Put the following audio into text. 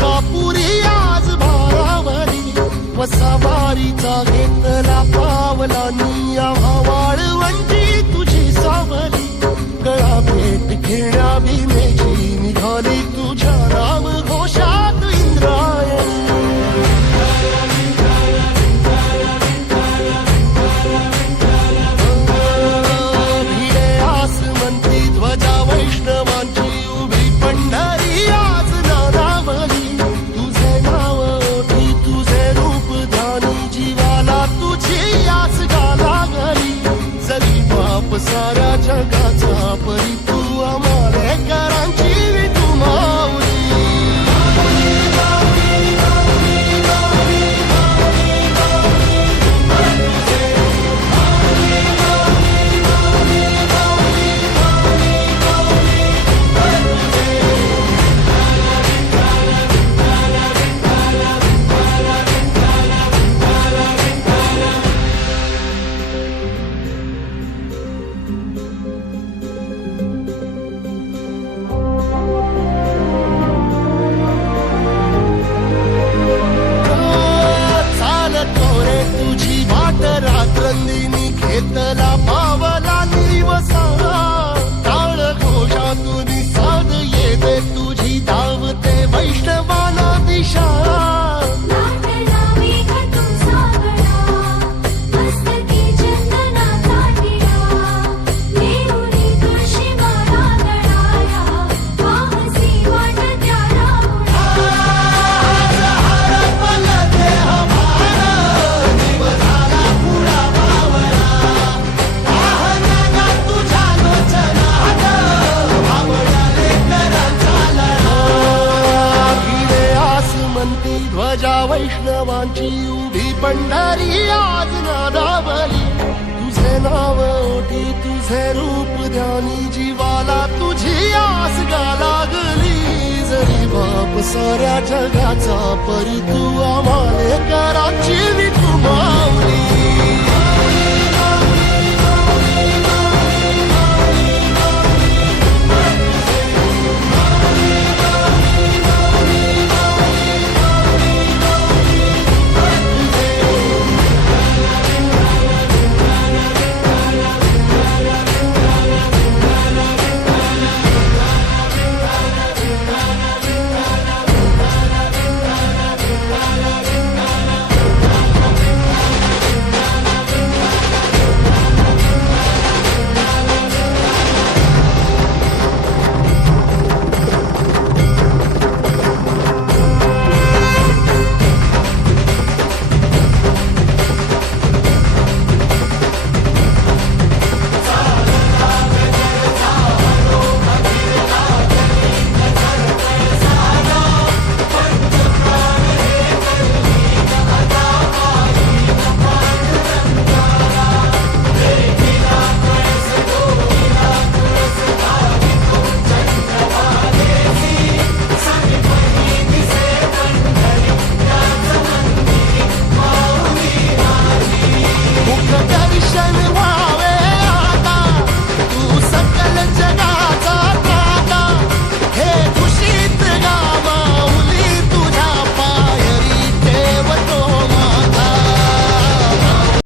मलकापुरी आज भारावरी वसावारीचा घेतला पावला निया वाळवंटी तुझी सावली गळा भेट घेण्या भीमेची निघाली तुझ्या नाम घोषात इंद्रायणी भिडे आसमंती ध्वजा वैष्णवांची उभी पंढरी आज नानावली तुझे नाव ओठी तुझे रूप ध्यानी जीवाला तुझी आस गाला गली जरी बाप साऱ्या जगाचा परी तू आमालेकरांची तू माऊली रात्रंदिनी घेतला पावला निवसा टाळ घोषातून साध येते तुझी धावते वैष्णवाला दिशा ध्वजा वैष्णवांची उभी पंढरी आज नादावली तुझे नाव ओठी तुझे रूप ध्यानी जीवाला तुझी आस गा लागली जरी बाप साऱ्या जगाचा परी तू आमालेकरांची तू माऊली